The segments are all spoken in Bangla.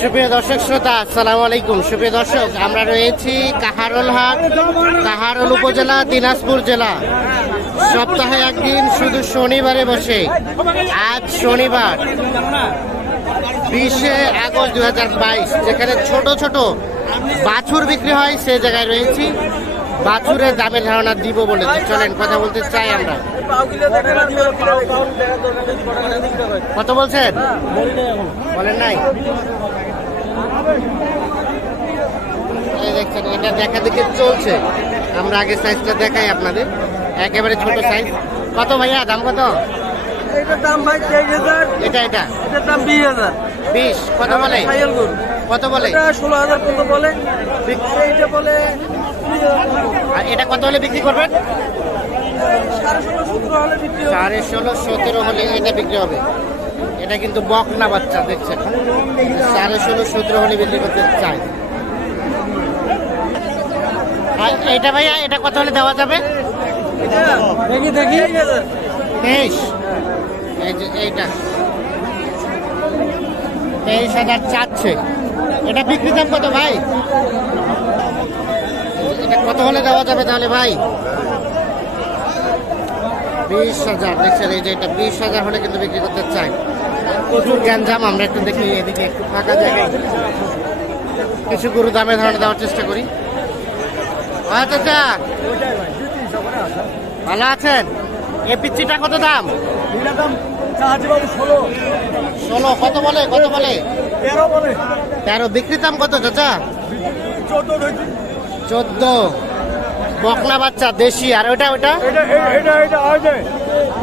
সুপ্রিয় দর্শক শ্রোতা, আসসালামু আলাইকুম। সুপ্রিয় দর্শক, আমরা রয়েছি কাহারোল হাট কাহারোল উপজেলা, দিনাজপুর জেলা। সপ্তাহে একদিন শুধু শনিবারে বসে। আজ শনিবার, বিশে আগস্ট দু হাজার বাইশ, যেখানে ছোট ছোট বাছুর বিক্রি হয়, সে জায়গায় রয়েছি। বাছুরের দামের ধারণা দিব বলে চলেন কথা বলতে চাই আমরা। কত বলছেন? বলেন নাই। দেখছেন এটা দেখা দেখে চলছে। আমরা আগে সাইজটা দেখাই আপনাদের। একেবারে ছোট সাইজ কত ভাইয়া? দাম কত? এটার দাম ভাই তেইশ হাজার। এটা এটা? এটার দাম বিশ হাজার। বিশ। কত বলে? কত বলে? ষোলো হাজার কত বলে? এইটা বলে আর এটা কত হলে বিক্রি করবেন? সাড়ে ষোলো সতেরো হলে এটা বিক্রি হবে। এটা কিন্তু বকনা বাচ্চা, দেখছেন? সাড়ে ষোলো, সতেরো হলে বিক্রি করতে চাই এটা ভাইয়া, এটা কত হলে দেওয়া যাবে? দেখি তেইশ। এই যে, এইটা। তেইশ হাজার চাচ্ছে এটা বিক্রি দাম কত ভাই? এটা কত হলে দেওয়া যাবে তাহলে ভাই? বিশ হাজার, দেখছেন? এই যে এটা বিশ হাজার হলে কিন্তু বিক্রি করতে চাই প্রচুর গ্যাঞ্জাম, আমরা একটু দেখি, এদিকে একটু ফাঁকা জায়গায়। কিছু গরু দামে ধারণা দেওয়ার চেষ্টা করি। ভালো আছেন? এ পিচ্ছিটা কত দাম? ষোলো, কত বলে কত বলে? তেরো, বিক্রির দাম কত, চাচা? চোদ্দ। বকনা বাচ্চা, দেশি, আর এটা এটা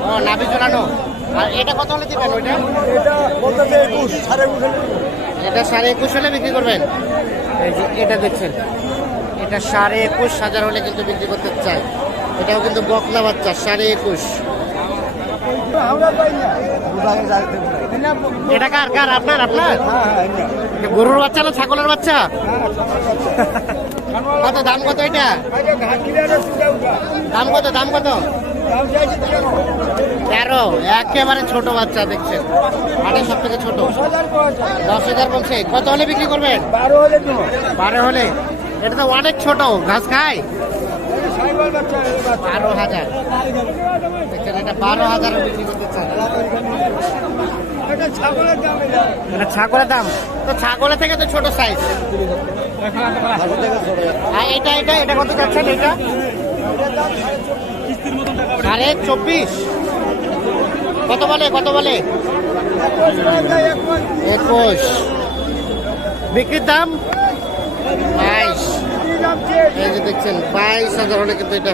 ও, নাভি চড়ানো আর এটা কত হলে দিবেন ওইটা? এটা বলতে একুশ সাড়ে একুশ এটা সাড়ে একুশ হলে বিক্রি করবেন? এই যে এটা দেখছেন। এটা সাড়ে একুশ হাজার হলে কিন্তু বিক্রি করতে চাই। এটাও কিন্তু বকনা বাচ্চা সাড়ে একুশ। এটা কার কার? আপনার আপনার? গরুর বাচ্চা না ছাগলের বাচ্চা? কত দাম কত এটা? দাম কত দাম কত? তেরো একেবারে ছোট বাচ্চা দেখছেন। আটের সব থেকে ছোট। দশ হাজার বলছে। কত হলে বিক্রি করবেন? বারো হলে বারো হলে। এটা তো অনেক ছোট। ঘাস খায়? বারো হাজার। দেখছেন এটা বারো হাজার বিক্রি করতে চান এটা ছাগলের দাম। তো ছাগলের থেকে তো ছোট সাইজ আর এটা এটা এটা কত যাচ্ছেন এটা? সাড়ে চব্বিশ। কত বলে কত বলে? একুশ। বিক্রির দাম? বাইশ। এই যে দেখছেন বাইশ হাজার হলে কিন্তু এটা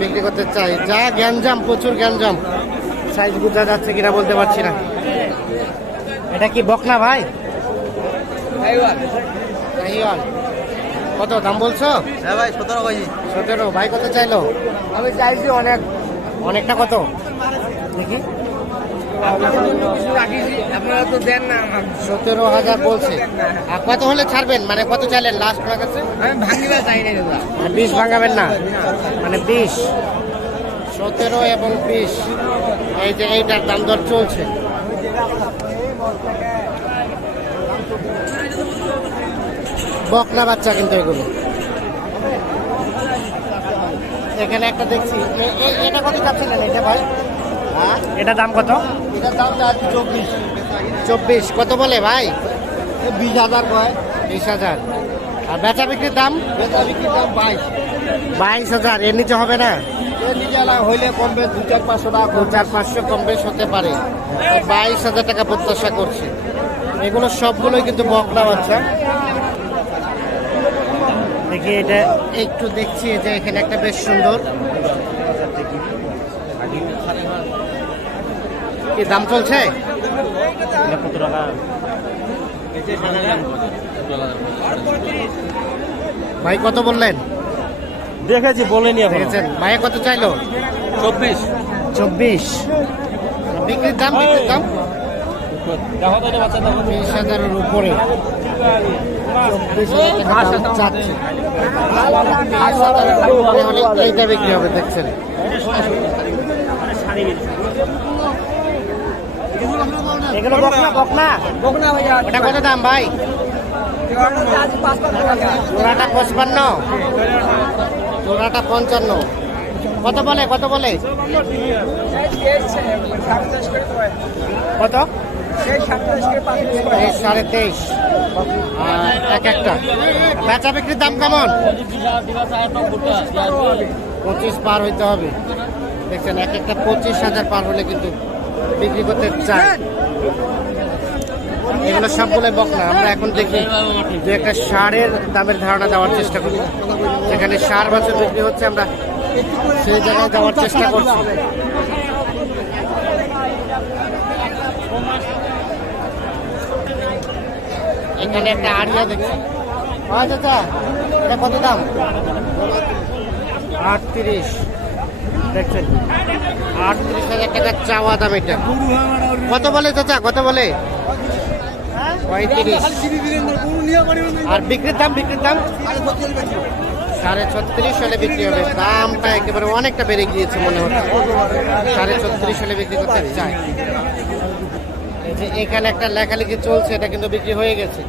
বিক্রি করতে চাই। যা গ্যাঞ্জাম প্রচুর গ্যাঞ্জাম। সাইজ বোঝা যাচ্ছে কিনা বলতে পারছি না। এটা কি বকনা ভাই। কত দাম বলছো? হ্যাঁ ভাই সতেরো কেজি। সতেরো। ভাই কত চাইলো? আমি চাইছি অনেক। অনেকটা কত? দেখি। আপনারা তো দেন না সতেরো হাজার বলছে। আর কত হলে ছাড়বেন? মানে কত চাইলেন? লাস্ট আপনার কাছে আমি ভাঙিবা চাই না দাদা। মানে বিশ ভাঙাবেন না? মানে বিশ। সতেরো এবং বিশ। এই যে এইটার দাম দর চলছে। বকনা বাচ্চা কিন্তু এগুলো। এখানে একটা দেখছি। এটা কত চাচ্ছিলেন এটা ভাই? হ্যাঁ? এটা দাম কত? এটার দাম চব্বিশ। চব্বিশ। কত বলে ভাই? বিশ হাজার কয়। বিশ হাজার। আর বেচা বিক্রির দাম? বেচা বিক্রির দাম বাইশ। বাইশ হাজার। এর নিচে হবে না? এর নিজেরা হইলে কমবে দু চার পাঁচশো টাকা দু চার পাঁচশো কম বেশ হতে পারে। বাইশ হাজার টাকা প্রত্যাশা করছে। এগুলো সবগুলোই কিন্তু বকলা বাচ্চা। দেখি এটা একটু দেখছি যে এখানে একটা বেশ সুন্দর। কি দাম চলছে? ভাই কত বললেন? দেখেছি বলেনি দেখেছেন। ভাই কত চাইলো? চব্বিশ। চব্বিশ। বিক্রির দাম বিক্রির দাম? বিশ হাজারের উপরে। চব্বিশ হাজার চাচ্ছে। এইটা বিক্রি হবে দেখছেন এগুলো বকনা বকনা। বকনা ওটা কত দাম ভাই? জোড়াটা পঁচপান্ন। জোড়াটা পঞ্চান্ন। কত বলে কত বলে? কত? সাড়ে তেইশ। এক একটা। বেচা বিক্রির দাম কেমন? পঁচিশ পার হইতে হবে। দেখছেন, এক একটা পঁচিশ হাজার পার হলে কিন্তু বিক্রি করতে চায়। এগুলো সবগুলো বকনা। আমরা এখন দেখি যে একটা সারের দামের ধারণা দেওয়ার চেষ্টা করি। যেখানে সার বছর বিক্রি হচ্ছে, আমরা সেই জায়গায় যাওয়ার চেষ্টা করছি। এখানে একটা আড়িয়া দেখছি। হ্যাঁ চাচা এটা কত দাম? আটত্রিশ। দেখছেন? আটত্রিশ হাজার টাকার চাওয়া দাম এটা। কত বলে চাচা? কত বলে? পঁয়ত্রিশ। আর বিক্রির দাম বিক্রির দাম? সাড়ে ছত্রিশ হলে বিক্রি হবে। দামটা একেবারে অনেকটা বেড়ে গিয়েছে মনে হচ্ছে। সাড়ে ছত্রিশ হলে বিক্রি করতে চাই যে এখানে একটা লেখালেখি চলছে এটা কিন্তু বিক্রি হয়ে গেছে।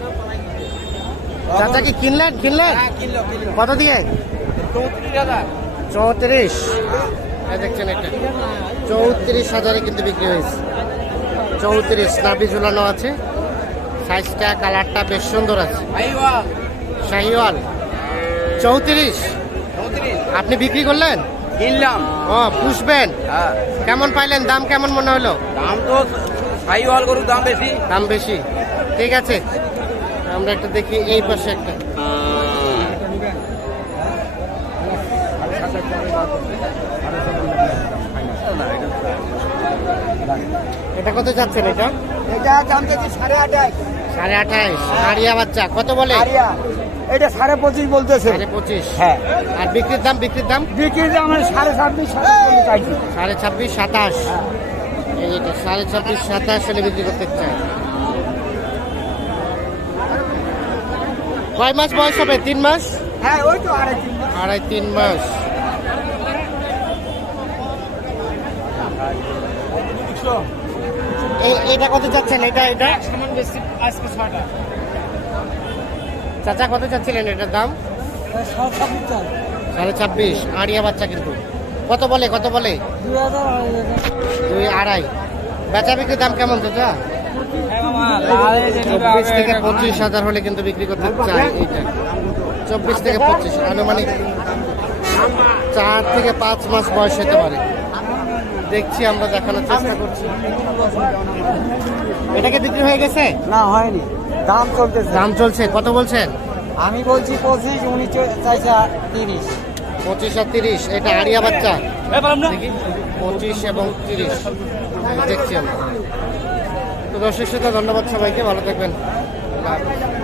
চাচা কি কিনলেন? কিনলেন? কত দিয়ে? চৌত্রিশ দেখছেন এটা। চৌত্রিশ হাজারে কিন্তু বিক্রি হয়েছে। চৌত্রিশ নাবি ঝুলানো আছে। সাইজটা কালারটা বেশ সুন্দর আছে। শাহিওয়াল। চৌত্রিশ। আপনি বিক্রি করলেন? কিনলাম। ও পুষবেন। হ্যাঁ। কেমন পাইলেন? দাম কেমন মনে হলো? দাম তো সাই হল গরুর দাম বেশি। দাম বেশি। ঠিক আছে। আমরা একটু দেখি এই পাশে একটা। এটা কত যাচ্ছেন এটা? এটা দাম দেখছি সাড়ে আঠাশ। সাড়ে আঠাইশ আড়িয়া বাচ্চা। কত বলে? আরিয়া এটা সাড়ে পঁচিশ বলতেছে। সাড়ে পঁচিশ? হ্যাঁ। আর বিক্রির দাম বিক্রির দাম? বিক্রি দাম আমার সাড়ে ছাব্বিশ সাড়ে চাইছি। সাড়ে ছাব্বিশ সাতাশ? এটা সাড়ে ছাব্বিশ সাতাশ হলে বিক্রি করতে চাই। কয় মাস বয়স হবে? তিন মাস? হ্যাঁ ওই তো আড়াই তিন আড়াই তিন মাস। এই- এটা কত চাচ্ছেন এটা এটা? আজকে ছটা চাচা কত চাচ্ছিলেন এটার দাম? সাড়ে ছাব্বিশ আড়িয়া বাচ্চা কিন্তু। কত বলে কত বলে? দুই আড়াই। বেচা বিক্রির দাম কেমন চাচা? চব্বিশ থেকে পঁচিশ হাজার হলে কিন্তু বিক্রি করতে চাই এইটা। চব্বিশ থেকে পঁচিশ আনুমানিক চার থেকে পাঁচ মাস বয়স হতে পারে। দেখছি আমরা দেখানোর চেষ্টা করছি। এটাকে বিক্রি হয়ে গেছে? না হয়নি। দাম চলতেছে। দাম চলছে কত বলছেন? আমি বলছি পঁচিশ উনি চাইছে তিরিশ। পঁচিশ আর তিরিশ এটা আড়িয়া বাচ্চা? পঁচিশ এবং তিরিশ। দেখছি আমরা। তো দর্শক শ্রোতা ধন্যবাদ সবাইকে ভালো থাকবেন। আল্লাহ হাফেজ।